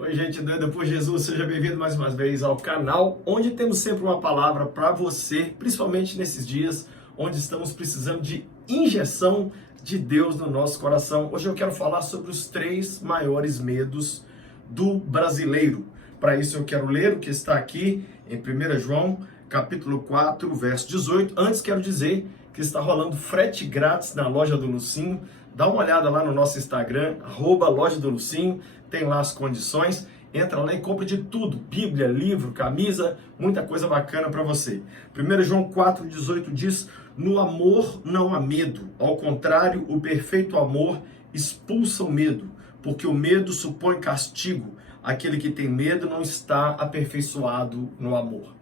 Oi, gente doida por Jesus, seja bem-vindo mais uma vez ao canal, onde temos sempre uma palavra para você, principalmente nesses dias onde estamos precisando de injeção de Deus no nosso coração. Hoje eu quero falar sobre os 3 maiores medos do brasileiro. Para isso eu quero ler o que está aqui em 1 João, capítulo 4, verso 18. Antes quero dizer que está rolando frete grátis na loja do Lucinho. Dá uma olhada lá no nosso Instagram, @loja do Lucinho, tem lá as condições. Entra lá e compra de tudo, Bíblia, livro, camisa, muita coisa bacana para você. 1 João 4,18 diz: no amor não há medo, ao contrário, o perfeito amor expulsa o medo, porque o medo supõe castigo. Aquele que tem medo não está aperfeiçoado no amor.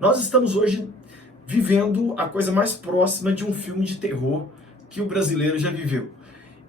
Nós estamos hoje vivendo a coisa mais próxima de um filme de terror que o brasileiro já viveu.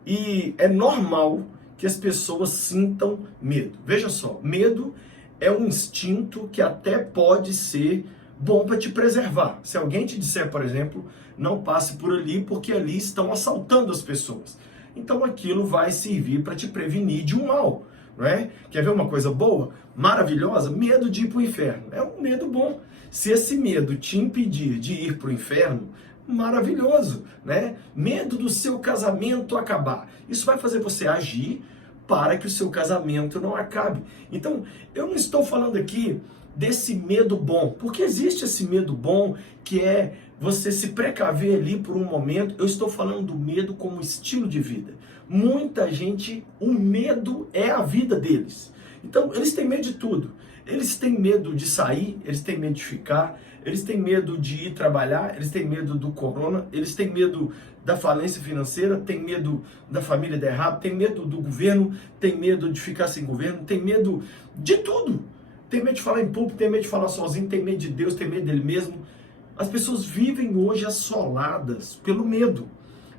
E é normal que as pessoas sintam medo. Veja só, medo é um instinto que até pode ser bom para te preservar. Se alguém te disser, por exemplo, não passe por ali porque ali estão assaltando as pessoas, então aquilo vai servir para te prevenir de um mal, não é? Quer ver uma coisa boa, maravilhosa? Medo de ir para o inferno. É um medo bom. Se esse medo te impedir de ir para o inferno, maravilhoso, né? Medo do seu casamento acabar. Isso vai fazer você agir para que o seu casamento não acabe. Então, eu não estou falando aqui desse medo bom, porque existe esse medo bom que é você se precaver ali por um momento. Eu estou falando do medo como estilo de vida. Muita gente, o medo é a vida deles. Então, eles têm medo de tudo. Eles têm medo de sair, eles têm medo de ficar, eles têm medo de ir trabalhar, eles têm medo do corona, eles têm medo da falência financeira, têm medo da família dar errado, têm medo do governo, têm medo de ficar sem governo, têm medo de tudo. Tem medo de falar em público, tem medo de falar sozinho, tem medo de Deus, tem medo dele mesmo. As pessoas vivem hoje assoladas pelo medo.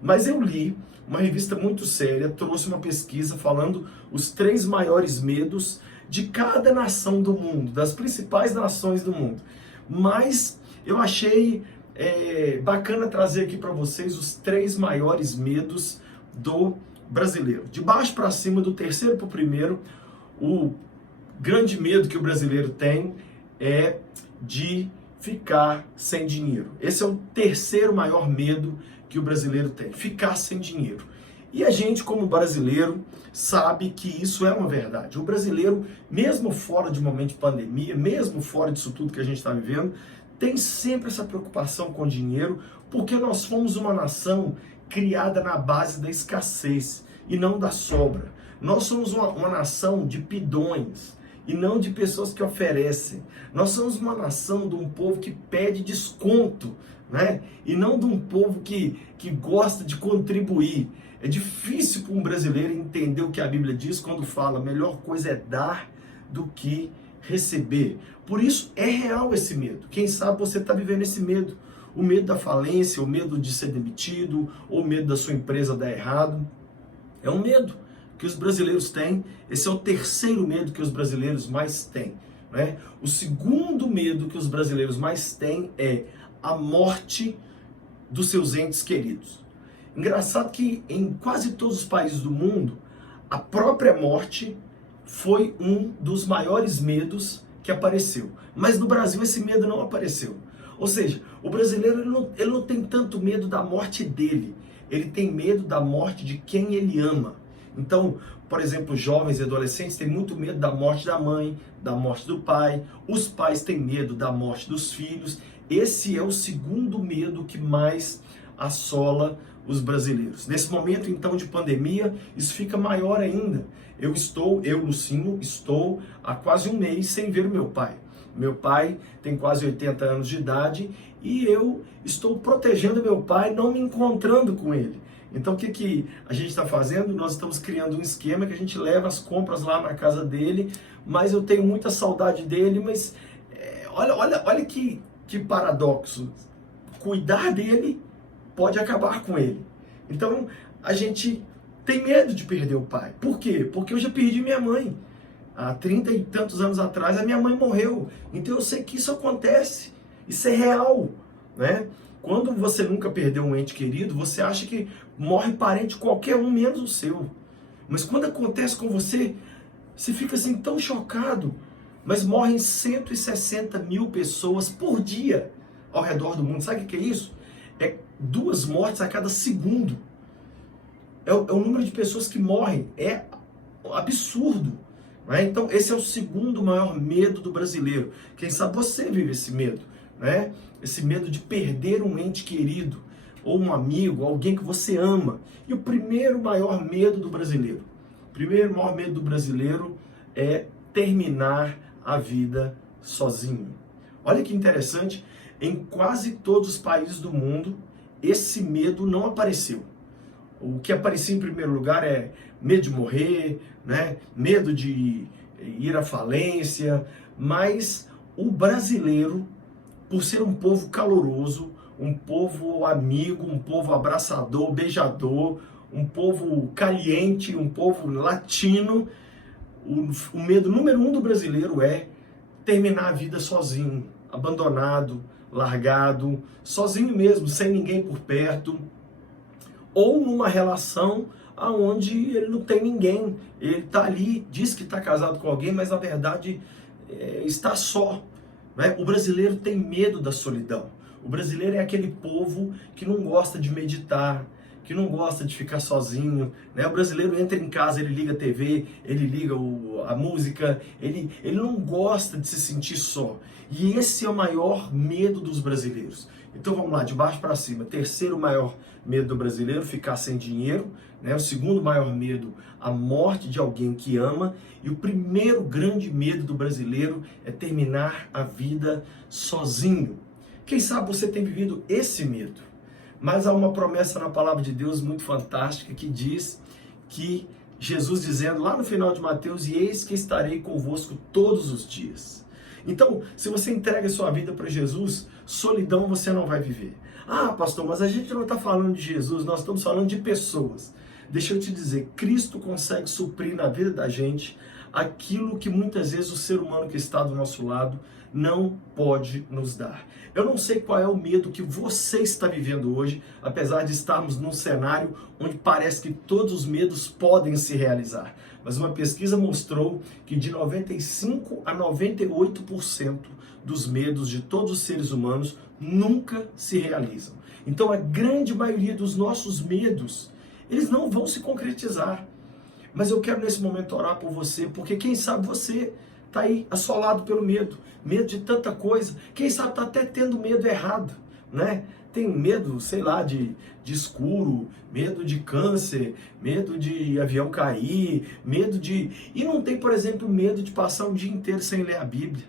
Mas eu li uma revista muito séria, trouxe uma pesquisa falando os 3 maiores medos de cada nação do mundo, das principais nações do mundo. Mas eu achei bacana trazer aqui para vocês os 3 maiores medos do brasileiro. De baixo para cima, do terceiro para o primeiro, o grande medo que o brasileiro tem é de ficar sem dinheiro. Esse é o terceiro maior medo que o brasileiro tem, ficar sem dinheiro. E a gente, como brasileiro, sabe que isso é uma verdade. O brasileiro, mesmo fora de um momento de pandemia, mesmo fora disso tudo que a gente está vivendo, tem sempre essa preocupação com o dinheiro, porque nós fomos uma nação criada na base da escassez e não da sobra. Nós somos uma nação de pidões e não de pessoas que oferecem. Nós somos uma nação de um povo que pede desconto, né? E não de um povo que gosta de contribuir. É difícil para um brasileiro entender o que a Bíblia diz quando fala: a melhor coisa é dar do que receber. Por isso é real esse medo. Quem sabe você está vivendo esse medo. O medo da falência, o medo de ser demitido, ou o medo da sua empresa dar errado. É um medo que os brasileiros têm. Esse é o terceiro medo que os brasileiros mais têm, né? O segundo medo que os brasileiros mais têm é a morte dos seus entes queridos. Engraçado que em quase todos os países do mundo, a própria morte foi um dos maiores medos que apareceu. Mas no Brasil esse medo não apareceu. Ou seja, o brasileiro ele não tem tanto medo da morte dele, ele tem medo da morte de quem ele ama. Então, por exemplo, jovens e adolescentes têm muito medo da morte da mãe, da morte do pai. Os pais têm medo da morte dos filhos. Esse é o segundo medo que mais assola os brasileiros. Nesse momento, então, de pandemia, isso fica maior ainda. Eu, Lucinho, estou há quase um mês sem ver o meu pai. Meu pai tem quase 80 anos de idade e eu estou protegendo meu pai, não me encontrando com ele. Então, o que a gente está fazendo? Nós estamos criando um esquema que a gente leva as compras lá na casa dele, mas eu tenho muita saudade dele, mas olha que paradoxo. Cuidar dele pode acabar com ele. Então, a gente tem medo de perder o pai. Por quê? Porque eu já perdi minha mãe. Há 30 e tantos anos atrás, a minha mãe morreu. Então, eu sei que isso acontece. Isso é real, né? Quando você nunca perdeu um ente querido, você acha que morre parente qualquer um, menos o seu. Mas quando acontece com você, Você fica assim tão chocado, mas morrem 160 mil pessoas por dia ao redor do mundo. Sabe o que é isso? É 2 mortes a cada segundo. É o número de pessoas que morrem. É absurdo. Né? Então, esse é o segundo maior medo do brasileiro. Quem sabe você vive esse medo. Né? Esse medo de perder um ente querido, ou um amigo, alguém que você ama. E o primeiro maior medo do brasileiro? O primeiro maior medo do brasileiro é terminar a vida sozinho. Olha que interessante, em quase todos os países do mundo, esse medo não apareceu. O que aparecia em primeiro lugar é medo de morrer, né? Medo de ir à falência, mas o brasileiro, por ser um povo caloroso, um povo amigo, um povo abraçador, beijador, um povo caliente, um povo latino, o medo número 1 do brasileiro é terminar a vida sozinho, abandonado, largado, sozinho mesmo, sem ninguém por perto, ou numa relação onde ele não tem ninguém, ele está ali, diz que está casado com alguém, mas na verdade está só. Né? O brasileiro tem medo da solidão. O brasileiro é aquele povo que não gosta de meditar, que não gosta de ficar sozinho. Né? O brasileiro entra em casa, ele liga a TV, ele liga a música, ele não gosta de se sentir só. E esse é o maior medo dos brasileiros. Então vamos lá, de baixo para cima. Terceiro maior medo do brasileiro, ficar sem dinheiro. Né? O segundo maior medo, a morte de alguém que ama. E o primeiro grande medo do brasileiro é terminar a vida sozinho. Quem sabe você tem vivido esse medo. Mas há uma promessa na palavra de Deus muito fantástica que diz que Jesus dizendo lá no final de Mateus, e eis que estarei convosco todos os dias. Então, se você entrega a sua vida para Jesus, solidão você não vai viver. Ah, pastor, mas a gente não está falando de Jesus, nós estamos falando de pessoas. Deixa eu te dizer, Cristo consegue suprir na vida da gente aquilo que muitas vezes o ser humano que está do nosso lado não pode nos dar. Eu não sei qual é o medo que você está vivendo hoje, apesar de estarmos num cenário onde parece que todos os medos podem se realizar. Mas uma pesquisa mostrou que de 95% a 98% dos medos de todos os seres humanos nunca se realizam. Então a grande maioria dos nossos medos, eles não vão se concretizar. Mas eu quero nesse momento orar por você, porque quem sabe você está aí assolado pelo medo de tanta coisa, quem sabe está até tendo medo errado, né? Tem medo, sei lá, de escuro, medo de câncer, medo de avião cair, medo de... E não tem, por exemplo, medo de passar um dia inteiro sem ler a Bíblia,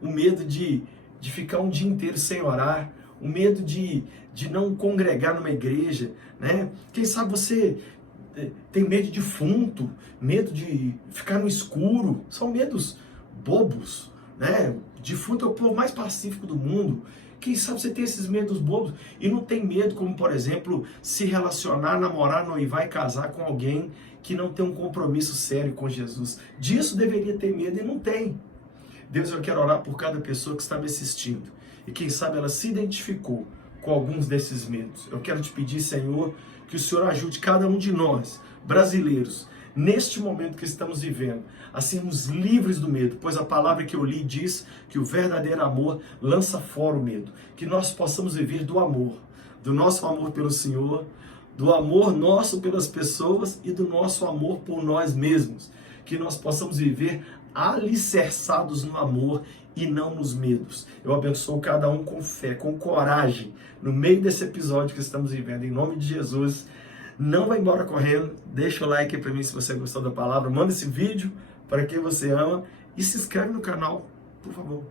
o medo de ficar um dia inteiro sem orar, o medo de não congregar numa igreja, né? Quem sabe você tem medo de defunto, medo de ficar no escuro, são medos bobos, né? Defunto é o povo mais pacífico do mundo. Quem sabe você tem esses medos bobos e não tem medo, como por exemplo, se relacionar, namorar, noivar e casar com alguém que não tem um compromisso sério com Jesus. Disso deveria ter medo e não tem. Deus, eu quero orar por cada pessoa que está me assistindo e quem sabe ela se identificou com alguns desses medos. Eu quero te pedir, Senhor, que o Senhor ajude cada um de nós, brasileiros, neste momento que estamos vivendo, a sermos livres do medo, pois a palavra que eu li diz que o verdadeiro amor lança fora o medo, que nós possamos viver do amor, do nosso amor pelo Senhor, do amor nosso pelas pessoas e do nosso amor por nós mesmos, que nós possamos viver alicerçados no amor e não nos medos. Eu abençoo cada um com fé, com coragem, no meio desse episódio que estamos vivendo, em nome de Jesus. Não vai embora correndo, deixa o like aí para mim se você gostou da palavra, manda esse vídeo para quem você ama e se inscreve no canal, por favor.